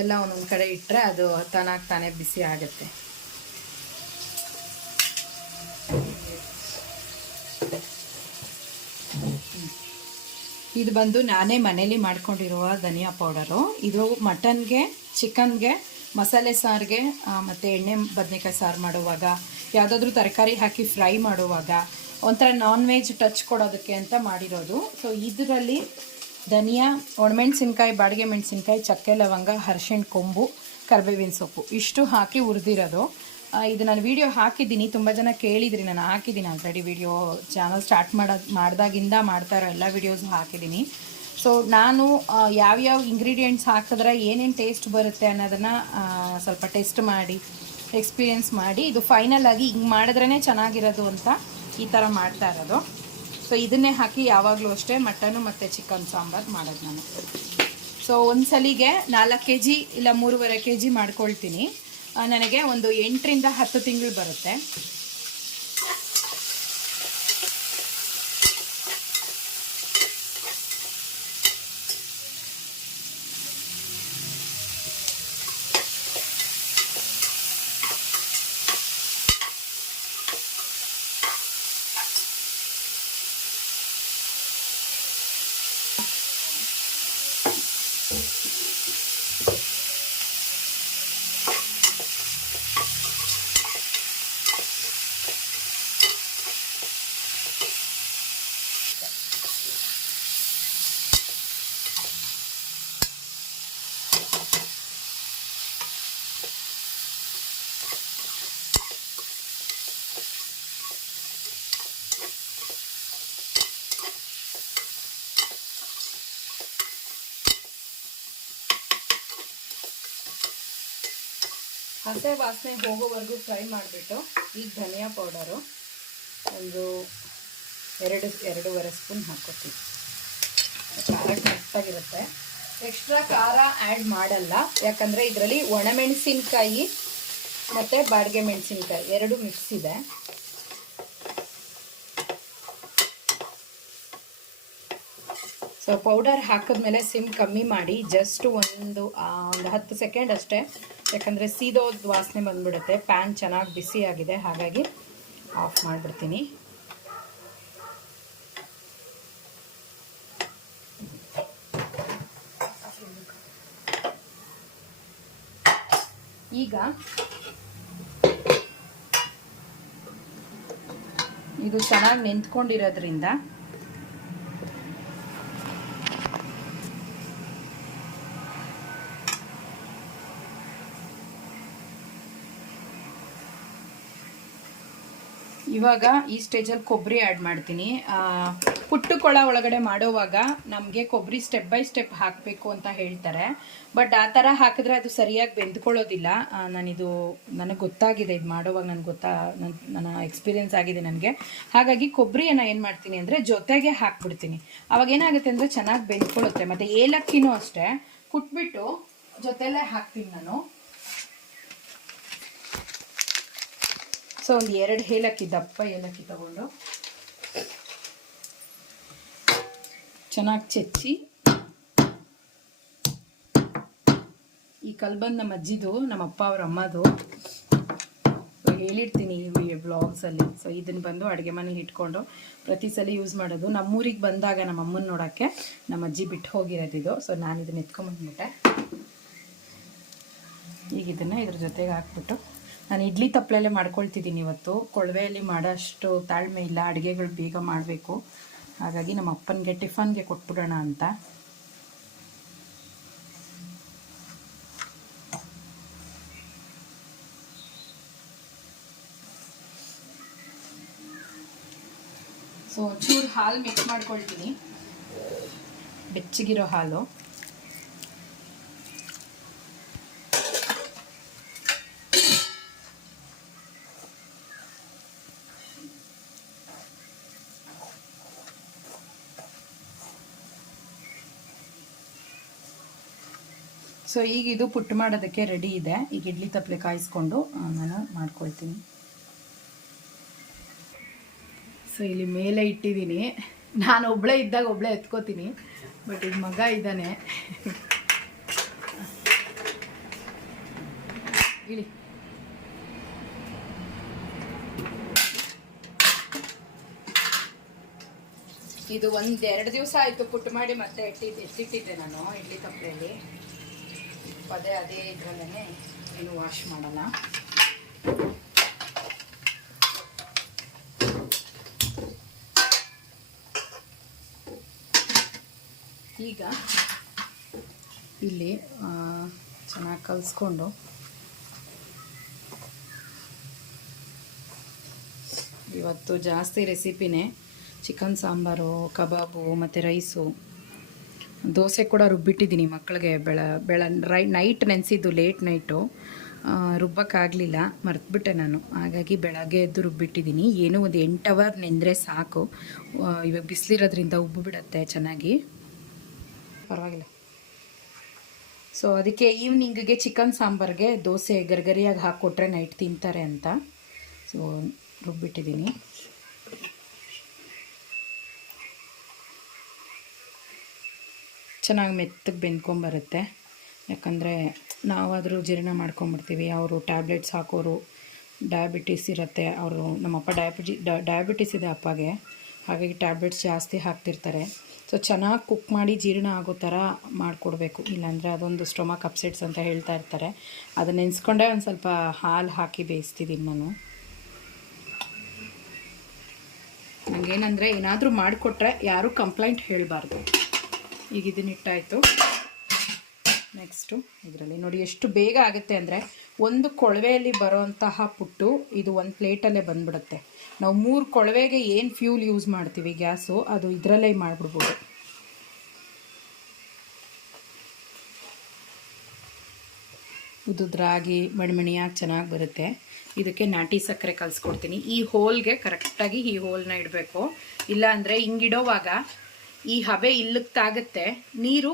ಎಲ್ಲ ಒಂದೊಂದು ಕಡೆ ಇಟ್ಟರೆ ಅದು ತಾನಾಗಿ ತಾನೇ ಬಿಸಿ ಆಗುತ್ತೆ. ಇದು ಬಂದು ನಾನೇ ಮನೇಲಿ ಮಾಡ್ಕೊಂಡಿರುವ ಧನಿಯಾ ಪೌಡರು. ಇದು ಮಟನ್ಗೆ, ಚಿಕನ್ಗೆ, ಮಸಾಲೆ ಸಾರಿಗೆ ಮತ್ತು ಎಣ್ಣೆ ಬದನೆಕಾಯಿ ಸಾರು ಮಾಡುವಾಗ, ಯಾವುದಾದ್ರೂ ತರಕಾರಿ ಹಾಕಿ ಫ್ರೈ ಮಾಡುವಾಗ ಒಂಥರ ನಾನ್ ವೆಜ್ ಟಚ್ ಕೊಡೋದಕ್ಕೆ ಅಂತ ಮಾಡಿರೋದು. ಸೊ ಇದರಲ್ಲಿ ಧನಿಯಾ, ಒಣಮೆಣ್ಸಿನ್ಕಾಯಿ, ಬಾಡಿಗೆ ಮೆಣಸಿನ್ಕಾಯಿ, ಚಕ್ಕೆ ಲವಂಗ, ಅರ್ಶಿಣ, ಕೊಂಬು, ಕರ್ಬೇವಿನ ಸೊಪ್ಪು ಇಷ್ಟು ಹಾಕಿ ಹುರಿದಿರೋದು. ಇದು ನಾನು ವಿಡಿಯೋ ಹಾಕಿದ್ದೀನಿ. ತುಂಬ ಜನ ಕೇಳಿದ್ರಿ, ನಾನು ಹಾಕಿದ್ದೀನಿ ಆಲ್ರೆಡಿ ವಿಡಿಯೋ ಚಾನಲ್ ಸ್ಟಾರ್ಟ್ ಮಾಡೋದು ಮಾಡಿದಾಗಿಂದ ಮಾಡ್ತಾ ಇರೋ ಎಲ್ಲ ವಿಡಿಯೋಸು ಹಾಕಿದ್ದೀನಿ. ಸೊ ನಾನು ಯಾವ್ಯಾವ ಇಂಗ್ರೀಡಿಯೆಂಟ್ಸ್ ಹಾಕಿದ್ರೆ ಏನೇನು ಟೇಸ್ಟ್ ಬರುತ್ತೆ ಅನ್ನೋದನ್ನು ಸ್ವಲ್ಪ ಟೆಸ್ಟ್ ಮಾಡಿ ಎಕ್ಸ್ಪೀರಿಯೆನ್ಸ್ ಮಾಡಿ, ಇದು ಫೈನಲ್ ಆಗಿ ಹಿಂಗೆ ಮಾಡಿದ್ರೇ ಚೆನ್ನಾಗಿರೋದು ಅಂತ ಈ ಥರ ಮಾಡ್ತಾ ಇರೋದು. ಸೊ ಇದನ್ನೇ ಹಾಕಿ ಯಾವಾಗಲೂ ಅಷ್ಟೇ ಮಟನು ಮತ್ತು ಚಿಕನ್ ಸಾಂಬಾರು ಮಾಡೋದು ನಾನು. ಸೊ ಒಂದು ಸಲಿಗೆ ನಾಲ್ಕು ಕೆ ಜಿ ಇಲ್ಲ ಮೂರುವರೆ ಕೆ ಜಿ ಮಾಡ್ಕೊಳ್ತೀನಿ. ನನಗೆ ಒಂದು ಎಂಟರಿಂದ ಹತ್ತು ತಿಂಗಳು ಬರುತ್ತೆ. ಹಸೆ ವಾಸನೆ ಹೋಗೋವರೆಗೂ ಫ್ರೈ ಮಾಡಿಬಿಟ್ಟು ಈಗ ಧನಿಯಾ ಪೌಡರು ಒಂದು ಎರಡು, ಎರಡೂವರೆ ಸ್ಪೂನ್ ಹಾಕೋತೀವಿ ಖಾರ ಕರೆಕ್ಟಾಗಿರುತ್ತೆ. ಎಕ್ಸ್ಟ್ರಾ ಖಾರ ಆ್ಯಡ್ ಮಾಡಲ್ಲ. ಯಾಕಂದರೆ ಇದರಲ್ಲಿ ಒಣಮೆಣಸಿನ್ಕಾಯಿ ಮತ್ತು ಬಾಡಿಗೆ ಮೆಣಸಿನ್ಕಾಯಿ ಎರಡು ಮಿಕ್ಸ್ ಇದೆ. ಸೊ, ಪೌಡರ್ ಹಾಕಿದ್ಮೇಲೆ ಸಿಮ್ ಕಮ್ಮಿ ಮಾಡಿ ಜಸ್ಟ್ ಒಂದು ಒಂದು ಹತ್ತು ಸೆಕೆಂಡ್ ಅಷ್ಟೇ ಯಾಕಂದರೆ ಸೀದೋದ ವಾಸನೆ ಬಂದ್ಬಿಡುತ್ತೆ. ಪ್ಯಾನ್ ಚೆನ್ನಾಗಿ ಬಿಸಿ ಆಗಿದೆ. ಹಾಗಾಗಿ ಆಫ್ ಮಾಡಿಬಿಡ್ತೀನಿ. ಈಗ ಇದು ಚೆನ್ನಾಗಿ ನೆಂತ್ಕೊಂಡಿರೋದ್ರಿಂದ ಇವಾಗ ಈ ಸ್ಟೇಜಲ್ಲಿ ಕೊಬ್ಬರಿ ಆ್ಯಡ್ ಮಾಡ್ತೀನಿ. ಪುಟ್ಟು ಕೊಳ ಒಳಗಡೆ ಮಾಡೋವಾಗ ನಮಗೆ ಕೊಬ್ಬರಿ ಸ್ಟೆಪ್ ಬೈ ಸ್ಟೆಪ್ ಹಾಕಬೇಕು ಅಂತ ಹೇಳ್ತಾರೆ. ಬಟ್ ಆ ಥರ ಹಾಕಿದ್ರೆ ಅದು ಸರಿಯಾಗಿ ಬೆಂದ್ಕೊಳ್ಳೋದಿಲ್ಲ. ನಾನಿದು, ನನಗೆ ಗೊತ್ತಾಗಿದೆ, ಇದು ಮಾಡೋವಾಗ ನನಗೆ ಗೊತ್ತಾ ನನ್ನ ನನ್ನ ಎಕ್ಸ್ಪೀರಿಯೆನ್ಸ್ ಆಗಿದೆ ನನಗೆ. ಹಾಗಾಗಿ ಕೊಬ್ಬರಿಯನ್ನು ಏನು ಮಾಡ್ತೀನಿ ಅಂದರೆ ಜೊತೆಗೆ ಹಾಕ್ಬಿಡ್ತೀನಿ. ಅವಾಗ ಏನಾಗುತ್ತೆ ಅಂದರೆ ಚೆನ್ನಾಗಿ ಬೆಂದ್ಕೊಳ್ಳುತ್ತೆ. ಮತ್ತು ಏಲಕ್ಕಿನೂ ಅಷ್ಟೇ. ಕುಟ್ಬಿಟ್ಟು ಜೊತೆಲೇ ಹಾಕ್ತೀನಿ ನಾನು. ಸೊ ಒಂದು ಎರಡು ಏಲಕ್ಕಿ, ದಪ್ಪ ಏಲಕ್ಕಿ ತಗೊಂಡು. ಚೆನ್ನಾಗಿ ಚೆಚ್ಚಿ. ಈ ಕಲ್ಬಂದ್ ನಮ್ಮ ಅಜ್ಜಿದು, ನಮ್ಮ ಅಪ್ಪ ಅವ್ರ ಅಮ್ಮದು. ಹೇಳಿರ್ತೀನಿ ಈ ಬ್ಲಾಗ್ಸಲ್ಲಿ ಸೊ ಇದನ್ನು ಬಂದು ಅಡುಗೆ ಮನೆಗೆ ಇಟ್ಕೊಂಡು ಪ್ರತಿ ಸಲ ಯೂಸ್ ಮಾಡೋದು. ನಮ್ಮೂರಿಗೆ ಬಂದಾಗ ನಮ್ಮ ಅಮ್ಮನ ನೋಡೋಕ್ಕೆ ನಮ್ಮ ಅಜ್ಜಿ ಬಿಟ್ಟು ಹೋಗಿರೋದಿದು ಸೊ ನಾನು ಇದನ್ನ ಎತ್ಕೊಂಬಂದ್ಬಿಟ್ಟೆ. ಈಗ ಇದನ್ನು ಇದ್ರ ಜೊತೆಗೆ ಹಾಕ್ಬಿಟ್ಟು ನಾನು ಇಡ್ಲಿ ತಪ್ಪಲೆಲ್ಲೇ ಮಾಡ್ಕೊಳ್ತಿದ್ದೀನಿ ಇವತ್ತು. ಕೊಳವೆಯಲ್ಲಿ ಮಾಡೋಷ್ಟು ತಾಳ್ಮೆ ಇಲ್ಲ, ಅಡುಗೆಗಳು ಬೇಗ ಮಾಡಬೇಕು. ಹಾಗಾಗಿ ನಮ್ಮ ಅಪ್ಪನಿಗೆ ಟಿಫನ್ಗೆ ಕೊಟ್ಬಿಡೋಣ ಅಂತ. ಸೊ ಚೂರು ಹಾಲು ಮಿಕ್ಸ್ ಮಾಡ್ಕೊಳ್ತೀನಿ. ಬೆಚ್ಚಗಿರೋ ಹಾಲು. ಸೊ ಈಗ ಇದು ಪುಟ್ಟು ಮಾಡೋದಕ್ಕೆ ರೆಡಿ ಇದೆ. ಈಗ ಇಡ್ಲಿ ತಪ್ಪಲೆ ಕಾಯಿಸ್ಕೊಂಡು ನಾನು ಮಾಡ್ಕೊಳ್ತೀನಿ. ಸೊ ಇಲ್ಲಿ ಮೇಲೆ ಇಟ್ಟಿದ್ದೀನಿ. ನಾನು ಒಬ್ಬಳೇ ಇದ್ದಾಗ ಒಬ್ಬಳೇ ಎತ್ಕೋತೀನಿ. ಬಟ್ ಈಗ ಮಗ ಇದ್ದಾನೆ. ಇಳಿ. ಇದು ಒಂದೆರಡು ದಿವಸ ಆಯಿತು ಪುಟ್ಟು ಮಾಡಿ ಮತ್ತೆ ಇಟ್ಟಿದ್ದೆ ಎತ್ತಿಟ್ಟಿದ್ದೆ ನಾನು ಇಡ್ಲಿ ತಪ್ಪಲೆಯಲ್ಲಿ ಪದೇ ಅದೇ ಇದರಲ್ಲೇ ಏನು ವಾಶ್ ಮಾಡೋಣ ಈಗ ಇಲ್ಲಿ ಚೆನ್ನಾಗಿ ಕಲಿಸ್ಕೊಂಡು ಇವತ್ತು ಜಾಸ್ತಿ ರೆಸಿಪಿನೇ ಚಿಕನ್ ಸಾಂಬಾರು, ಕಬಾಬು ಮತ್ತು ರೈಸು ದೋಸೆ ಕೂಡ ರುಬ್ಬಿಟ್ಟಿದ್ದೀನಿ ಮಕ್ಕಳಿಗೆ ಬೆಳ ಬೆಳ, ರೈ ನೈಟ್ ನೆನೆಸಿದ್ದು ಲೇಟ್ ನೈಟು ರುಬ್ಬಕ್ಕಾಗಲಿಲ್ಲ ಮರೆತುಬಿಟ್ಟೆ ನಾನು. ಹಾಗಾಗಿ ಬೆಳಗ್ಗೆ ಎದ್ದು ರುಬ್ಬಿಟ್ಟಿದ್ದೀನಿ. ಏನೋ ಒಂದು ಎಂಟು ಅವರ್ ನೆಂದರೆ ಸಾಕು. ಇವಾಗ ಬಿಸಿಲಿರೋದ್ರಿಂದ ಉಬ್ಬು ಬಿಡುತ್ತೆ ಚೆನ್ನಾಗಿ. ಪರವಾಗಿಲ್ಲ. ಸೊ ಅದಕ್ಕೆ ಈವ್ನಿಂಗಿಗೆ ಚಿಕನ್ ಸಾಂಬಾರ್ಗೆ ದೋಸೆ ಗರ್ಗರಿಯಾಗಿ ಹಾಕ್ಕೊಟ್ರೆ ನೈಟ್ ತಿಂತಾರೆ ಅಂತ. ಸೊ ರುಬ್ಬಿಟ್ಟಿದ್ದೀನಿ. ಚೆನ್ನಾಗಿ ಮೆತ್ತಗೆ ಬೆಂದ್ಕೊಂಬರುತ್ತೆ. ಯಾಕಂದರೆ ನಾವಾದರೂ ಜೀರ್ಣ ಮಾಡ್ಕೊಂಬಿಡ್ತೀವಿ. ಅವರು ಟ್ಯಾಬ್ಲೆಟ್ಸ್ ಹಾಕೋರು ಡಯಾಬಿಟಿಸ್ ಇರುತ್ತೆ. ಅವರು ನಮ್ಮಪ್ಪ ಡಯಾಬಿಟಿ ಡಯಾಬಿಟಿಸ್ ಇದೆ ಅಪ್ಪಗೆ. ಹಾಗಾಗಿ ಟ್ಯಾಬ್ಲೆಟ್ಸ್ ಜಾಸ್ತಿ ಹಾಕ್ತಿರ್ತಾರೆ. ಸೊ ಚೆನ್ನಾಗಿ ಕುಕ್ ಮಾಡಿ ಜೀರ್ಣ ಆಗೋ ಥರ ಮಾಡಿಕೊಡ್ಬೇಕು. ಇಲ್ಲಾಂದರೆ ಅದೊಂದು ಸ್ಟೊಮಕ್ ಅಪ್ಸೆಟ್ಸ್ ಅಂತ ಹೇಳ್ತಾ ಇರ್ತಾರೆ. ಅದನ್ನ ನೆನೆಸ್ಕೊಂಡೇ ಒಂದು ಸ್ವಲ್ಪ ಹಾಲು ಹಾಕಿ ಬೇಯಿಸ್ತಿದ್ದೀನಿ ನಾನು. ನನಗೇನಂದರೆ ಏನಾದರೂ ಮಾಡಿಕೊಟ್ರೆ ಯಾರೂ ಕಂಪ್ಲೇಂಟ್ ಹೇಳಬಾರ್ದು. ಈಗ ಇದನ್ನ ಇಟ್ಟಾಯಿತು. ನೆಕ್ಸ್ಟು ಇದರಲ್ಲಿ ನೋಡಿ ಎಷ್ಟು ಬೇಗ ಆಗುತ್ತೆ ಅಂದರೆ ಒಂದು ಕೊಳವೆಯಲ್ಲಿ ಬರೋಂತಹ ಪುಟ್ಟು ಇದು ಒಂದು ಪ್ಲೇಟಲ್ಲೇ ಬಂದ್ಬಿಡುತ್ತೆ. ನಾವು ಮೂರು ಕೊಳವೆಗೆ ಏನು ಫ್ಯೂಲ್ ಯೂಸ್ ಮಾಡ್ತೀವಿ ಗ್ಯಾಸು ಅದು ಇದರಲ್ಲೇ ಮಾಡಿಬಿಡ್ಬೋದು. ಉದುದ್ರಾಗಿ ಮಣಿಮಣಿಯಾಗಿ ಚೆನ್ನಾಗಿ ಬರುತ್ತೆ. ಇದಕ್ಕೆ ನಾಟಿ ಸಕ್ಕರೆ ಕಲಿಸ್ಕೊಡ್ತೀನಿ. ಈ ಹೋಲ್ಗೆ ಕರೆಕ್ಟಾಗಿ ಈ ಹೋಲ್ನ ಇಡಬೇಕು. ಇಲ್ಲಾಂದರೆ ಹಿಂಗಿಡೋವಾಗ ಈ ಹಬೆ ಇಲ್ಲಕ್ಕೆ ತಾಗುತ್ತೆ ನೀರು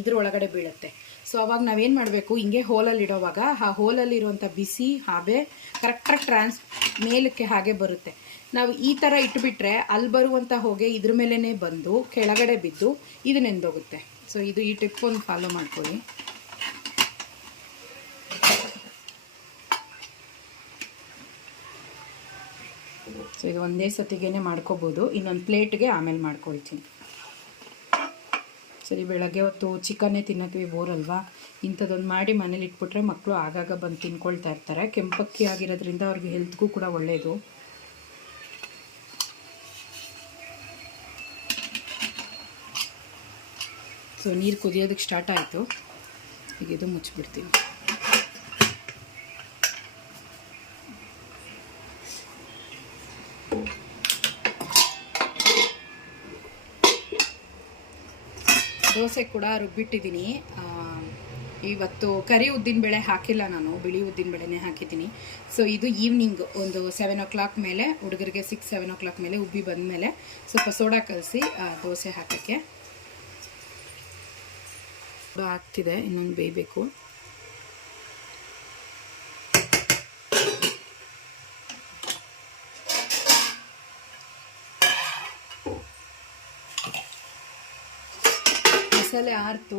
ಇದ್ರೊಳಗಡೆ ಬೀಳುತ್ತೆ. ಸೊ ಅವಾಗ ನಾವೇನು ಮಾಡಬೇಕು, ಹಿಂಗೆ ಹೋಲಲ್ಲಿ ಇಡೋವಾಗ ಆ ಹೋಲಲ್ಲಿರುವಂಥ ಬಿಸಿ ಹಬೆ ಕರೆಕ್ಟಾಗಿ ಟ್ರಾನ್ಸ್ ಮೇಲಕ್ಕೆ ಹಾಗೆ ಬರುತ್ತೆ. ನಾವು ಈ ಥರ ಇಟ್ಬಿಟ್ರೆ ಅಲ್ಲಿ ಬರುವಂಥ ಹೊಗೆ ಇದ್ರ ಮೇಲೇ ಬಂದು, ಕೆಳಗಡೆ ಬಿದ್ದು ಇದು ನೆಂದೋಗುತ್ತೆ. ಸೊ ಇದು ಈ ಟಿಪ್ ಒಂದು ಫಾಲೋ ಮಾಡ್ಕೊಳ್ಳಿ. ಸೊ ಇದು ಒಂದೇ ಸತಿಗೇನೆ ಮಾಡ್ಕೋಬೋದು. ಇನ್ನೊಂದು ಪ್ಲೇಟ್ಗೆ ಆಮೇಲೆ ಮಾಡ್ಕೊಳ್ತೀನಿ. ಸರಿ, ಬೆಳಗ್ಗೆ ಹೊತ್ತು ಚಿಕನ್ನೇ ತಿನ್ನೋಕ್ಕೆ ಬೋರಲ್ವಾ? ಇಂಥದ್ದೊಂದು ಮಾಡಿ ಮನೇಲಿ ಇಟ್ಬಿಟ್ರೆ ಮಕ್ಕಳು ಆಗಾಗ ಬಂದು ತಿನ್ಕೊಳ್ತಾ ಇರ್ತಾರೆ. ಕೆಂಪಕ್ಕಿ ಆಗಿರೋದ್ರಿಂದ ಅವ್ರಿಗೆ ಹೆಲ್ತ್ಗೂ ಕೂಡ ಒಳ್ಳೆಯದು ಸೊ ನೀರು ಕುದಿಯೋದಕ್ಕೆ ಸ್ಟಾರ್ಟ್ ಆಯಿತು. ಈಗ ಇದು ಮುಚ್ಚಿಬಿಡ್ತೀನಿ. ದೋಸೆ ಕೂಡ ರುಬ್ಬಿಟ್ಟಿದ್ದೀನಿ. ಇವತ್ತು ಕರಿ ಉದ್ದಿನಬೇಳೆ ಹಾಕಿಲ್ಲ ನಾನು, ಬಿಳಿ ಉದ್ದಿನ ಉದ್ದಿನಬೇಳೆನೇ ಹಾಕಿದ್ದೀನಿ. ಸೊ ಇದು ಈವ್ನಿಂಗ್ ಒಂದು ಸೆವೆನ್ ಓ ಕ್ಲಾಕ್ ಮೇಲೆ, ಹುಡುಗರಿಗೆ ಸಿಕ್ಸ್ ಸೆವೆನ್ ಓ ಕ್ಲಾಕ್ ಮೇಲೆ ಉಬ್ಬಿ ಬಂದ ಮೇಲೆ ಸ್ವಲ್ಪ ಸೋಡಾ ಕಲಸಿ ದೋಸೆ ಹಾಕೋಕ್ಕೆ. ಆಗ್ತಿದೆ, ಇನ್ನೊಂದು ಬೇಯಬೇಕು. ಮಸಾಲೆ ಆರ್ತು.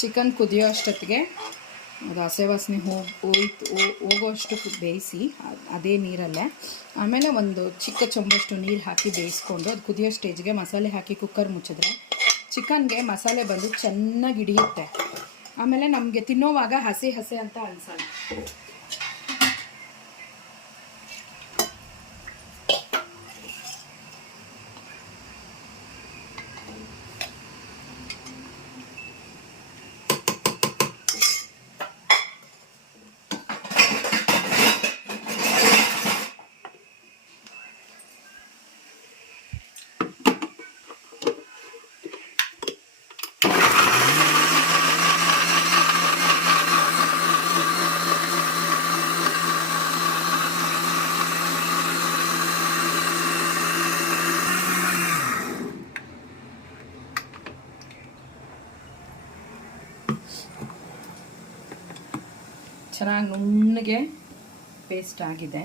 ಚಿಕನ್ ಕುದಿಯೋ ಅಷ್ಟೊತ್ತಿಗೆ. ಅದು ಹಸೆ ವಾಸನೆ ಹೋಗಿ ಹೋಯ್ತು ಹೋಗೋಷ್ಟು ಬೇಯಿಸಿ, ಅದೇ ನೀರಲ್ಲೇ. ಆಮೇಲೆ ಒಂದು ಚಿಕ್ಕ ಚೊಂಬಷ್ಟು ನೀರು ಹಾಕಿ ಬೇಯಿಸ್ಕೊಂಡು, ಅದು ಕುದಿಯೋ ಸ್ಟೇಜ್ಗೆ ಮಸಾಲೆ ಹಾಕಿ ಕುಕ್ಕರ್ ಮುಚ್ಚಿದ್ರೆ ಚಿಕನ್ಗೆ ಮಸಾಲೆ ಬಂದು ಚೆನ್ನಾಗಿ ಹಿಡಿಯುತ್ತೆ. ಆಮೇಲೆ ನಮಗೆ ತಿನ್ನೋವಾಗ ಹಸಿ ಹಸೆ ಅಂತ ಅನ್ಸಲ್ಲ. ಚೆನ್ನಾಗಿ ನುಣ್ಣಗೆ ಪೇಸ್ಟ್ ಆಗಿದೆ.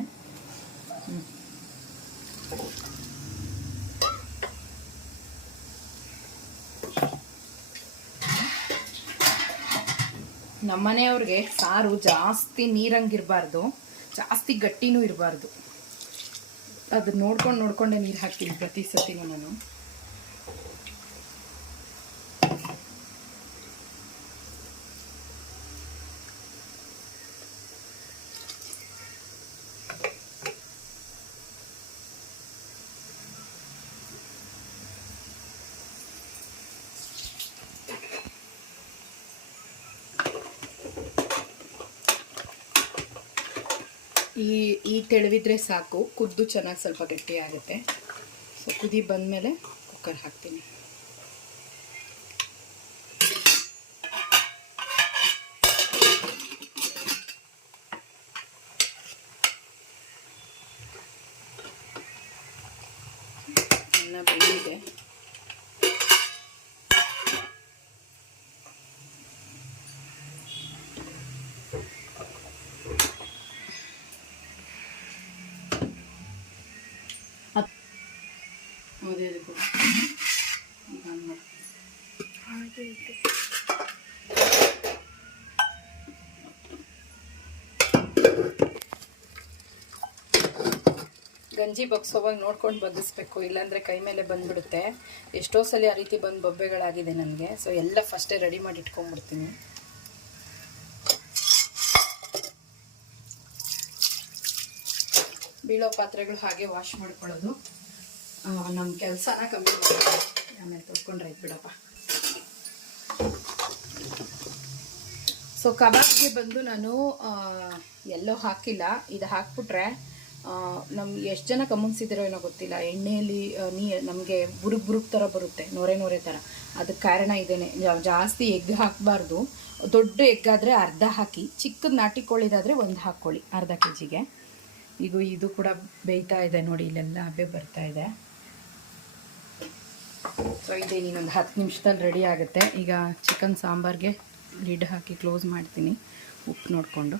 ನಮ್ಮನೆಯವ್ರಿಗೆ ಸಾರು ಜಾಸ್ತಿ ನೀರಂಗಿರಬಾರ್ದು, ಜಾಸ್ತಿ ಗಟ್ಟಿನೂ ಇರಬಾರ್ದು. ಅದು ನೋಡ್ಕೊಂಡು ನೋಡ್ಕೊಂಡೆ ನೀರು ಹಾಕ್ತೀನಿ ಪ್ರತಿ ಸತಿನೂ ನಾನು. ಈ ತೆಳುವಿದ್ರೆ ಸಾಕು. ಕುದ್ದು ಚೆನ್ನಾಗಿ ಸ್ವಲ್ಪ ಗಟ್ಟಿಯಾಗುತ್ತೆ. ಸೊ ಕುದಿ ಬಂದಮೇಲೆ ಕುಕ್ಕರ್ ಹಾಕ್ತೀನಿ ಅನ್ನ ಬೆಂದಿದೆ ಅದೇ ಅದೇ ಕೊಡು. ಈಗ ಆನ್ ಮಾಡು. ಗಂಜಿ ಬಗ್ಸೋವಾಗ ನೋಡ್ಕೊಂಡು ಬಗ್ಗಿಸ್ಬೇಕು, ಇಲ್ಲಾಂದರೆ ಕೈ ಮೇಲೆ ಬಂದ್ಬಿಡುತ್ತೆ. ಎಷ್ಟೋ ಸಲ ಆ ರೀತಿ ಬಂದು ಬೊಬ್ಬೆಗಳಾಗಿದೆ ನನಗೆ. ಸೊ ಎಲ್ಲ ಫಸ್ಟೇ ರೆಡಿ ಮಾಡಿ ಇಟ್ಕೊಂಡ್ಬಿಡ್ತೀನಿ. ಬೀಳೋ ಪಾತ್ರೆಗಳು ಹಾಗೆ ವಾಶ್ ಮಾಡ್ಕೊಳ್ಳೋದು. ನಮ್ಮ ಕೆಲಸನ ಕಮ್ಮಿ ಮಾಡಿ ಆಮೇಲೆ ತೊಳ್ಕೊಂಡ್ರೆ ಬಿಡಪ್ಪ ಸೊ ಕಬಾಬ್ಗೆ ಬಂದು ನಾನು ಎಲ್ಲೋ ಹಾಕಿಲ್ಲ. ಇದು ಹಾಕ್ಬಿಟ್ರೆ ನಮ್ಗೆ ಎಷ್ಟು ಜನ ಗಮನಿಸಿದಿರೋ ಏನೋ ಗೊತ್ತಿಲ್ಲ. ಎಣ್ಣೆಯಲ್ಲಿ ನೀ, ನಮಗೆ ಬುರುಕ್ ಬುರುಕ್ ಥರ ಬರುತ್ತೆ. ನೊರೆ ನೊರೆ ಥರ ಅದಕ್ಕೆ ಕಾರಣ ಇದೇನೆ. ಜಾಸ್ತಿ ಎಗ್ ಹಾಕಬಾರ್ದು. ದೊಡ್ಡ ಎಗ್ಗಾದರೆ ಅರ್ಧ ಹಾಕಿ, ಚಿಕ್ಕದು ನಾಟಿ ಕೋಳಿದಾದರೆ ಒಂದು ಹಾಕ್ಕೊಳ್ಳಿ, ಅರ್ಧ ಕೆ ಜಿಗೆ ಈಗ ಇದು ಕೂಡ ಬೇಯ್ತಾ ಇದೆ ನೋಡಿ, ಇಲ್ಲೆಲ್ಲ ಬರ್ತಾ ಇದೆ. ಸೊ ಇದೇ, ಇನ್ನೊಂದು ಹತ್ತು ನಿಮಿಷದಲ್ಲಿ ರೆಡಿ ಆಗುತ್ತೆ. ಈಗ ಚಿಕನ್ ಸಾಂಬಾರಿಗೆ ಲಿಡ್ ಹಾಕಿ ಕ್ಲೋಸ್ ಮಾಡ್ತೀನಿ. ಉಪ್ಪು ನೋಡಿಕೊಂಡು.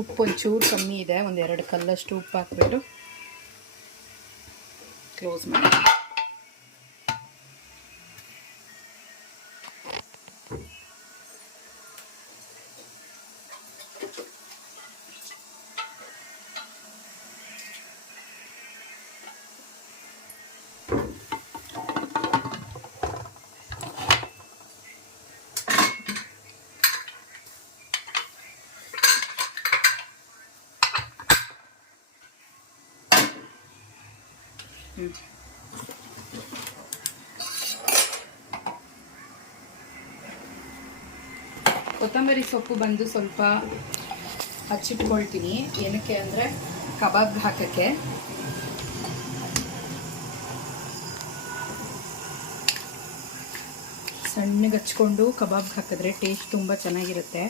ಉಪ್ಪು ಒಂಚೂರು ಕಮ್ಮಿ ಇದೆ. ಒಂದೆರಡು ಕಲ್ಲಷ್ಟು ಉಪ್ಪು ಹಾಕ್ಬಿಟ್ಟು ಕ್ಲೋಸ್ ಮಾಡಿ. ಕೊತ್ತಂಬರಿ ಸೊಪ್ಪು ಬಂದು ಸ್ವಲ್ಪ ಹಚ್ಚಿಟ್ಕೊಳ್ತೀನಿ. ಏನಕ್ಕೆ ಅಂದರೆ ಕಬಾಬ್ ಹಾಕೋಕ್ಕೆ. ಸಣ್ಣಗೆ ಹಚ್ಕೊಂಡು ಕಬಾಬ್ ಹಾಕಿದ್ರೆ ಟೇಸ್ಟ್ ತುಂಬ ಚೆನ್ನಾಗಿರುತ್ತೆ.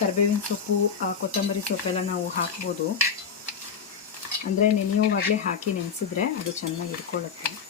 ಕರಿಬೇವಿನ ಸೊಪ್ಪು ಕೊತ್ತಂಬರಿ ಸೊಪ್ಪೆಲ್ಲ ನಾವು ಹಾಕ್ಬೋದು. ಅಂದರೆ ನೆನೆಯೋವಾಗಲೇ ಹಾಕಿ ನೆನೆಸಿದ್ರೆ ಅದು ಚೆನ್ನಾಗಿ ಇಟ್ಕೊಳ್ಳುತ್ತೆ.